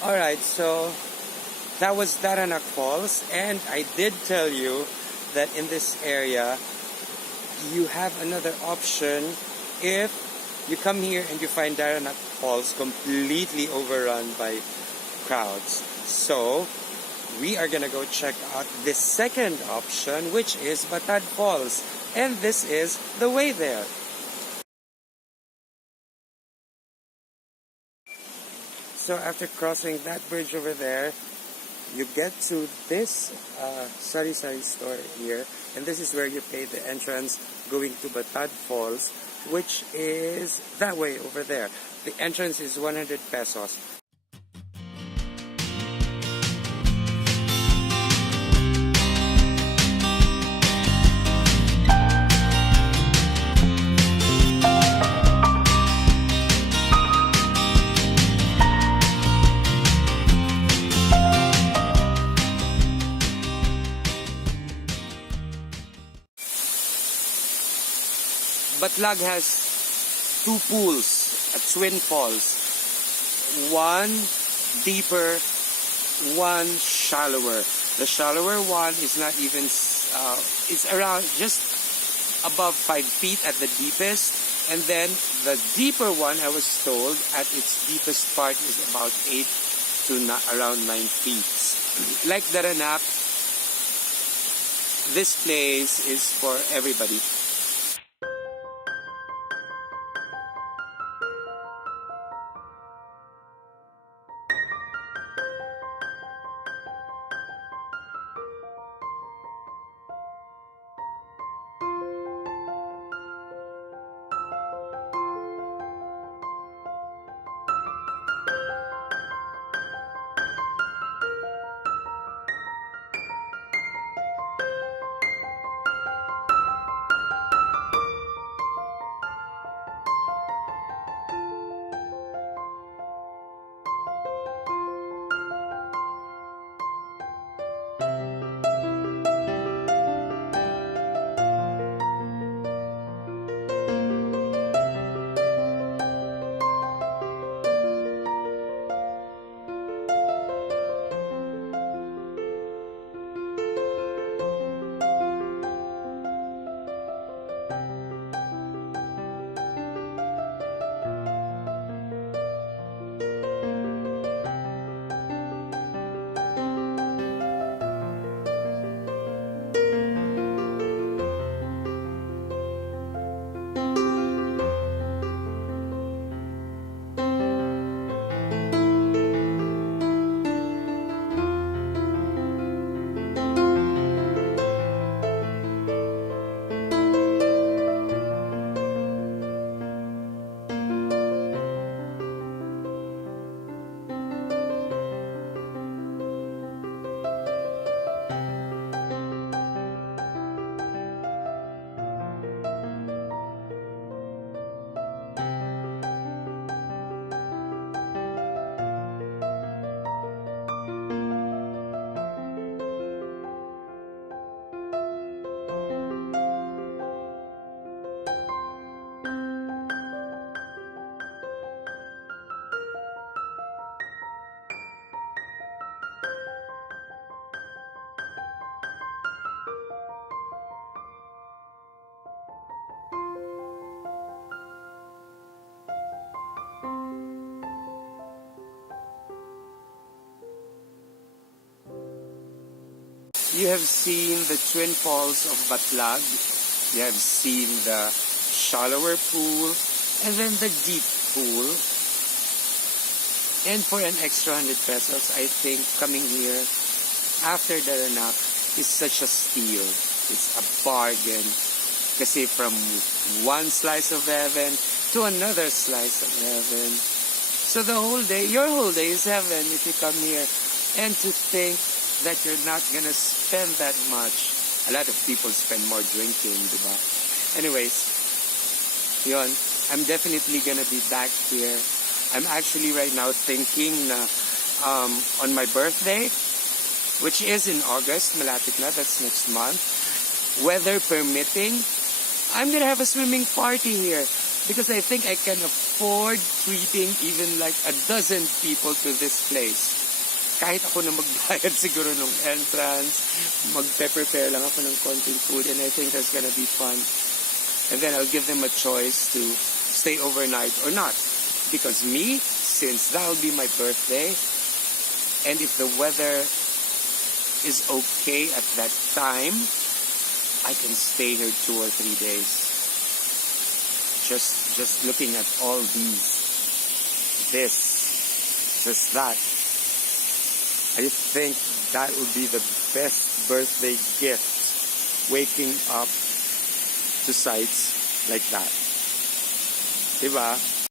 Alright, so that was Daranak Falls, and I did tell you that in this area you have another option if you come here and you find Daranak Falls completely overrun by crowds. So we are gonna go check out the second option, which is Batlag Falls, and this is the way there. So after crossing that bridge over there, you get to this sari-sari store here, and this is where you pay the entrance going to Batlag Falls, which is that way over there. The entrance is 100 pesos. Batlag has two pools, twin falls. One deeper, one shallower. The shallower one is not even, it's around just above 5 feet at the deepest. And then the deeper one, I was told, at its deepest part is about 8 to around 9 feet. Like Daranak, this place is for everybody. You have seen the twin falls of Batlag. You have seen the shallower pool and then the deep pool. And for an extra 100 pesos, I think coming here after Daranak is such a steal. It's a bargain. Kasi from one slice of heaven to another slice of heaven. So the whole day, your whole day is heaven if you come here. And to think that you're not gonna spend that much. A lot of people spend more drinking, diba? Anyways, yun, I'm definitely gonna be back here. I'm actually right now thinking na on my birthday, which is in August, malapit na, that's next month, weather permitting, I'm gonna have a swimming party here. Because I think I can afford treating even like a dozen people to this place. Kahit ako na magbayad siguro ng entrance, magpe-prepare lang ako ng konting food, and I think that's gonna be fun. And then I'll give them a choice to stay overnight or not. Because me, since that'll be my birthday, and if the weather is okay at that time, I can stay here 2 or 3 days. Just looking at all just that. I think that would be the best birthday gift. Waking up to sights like that. Diba?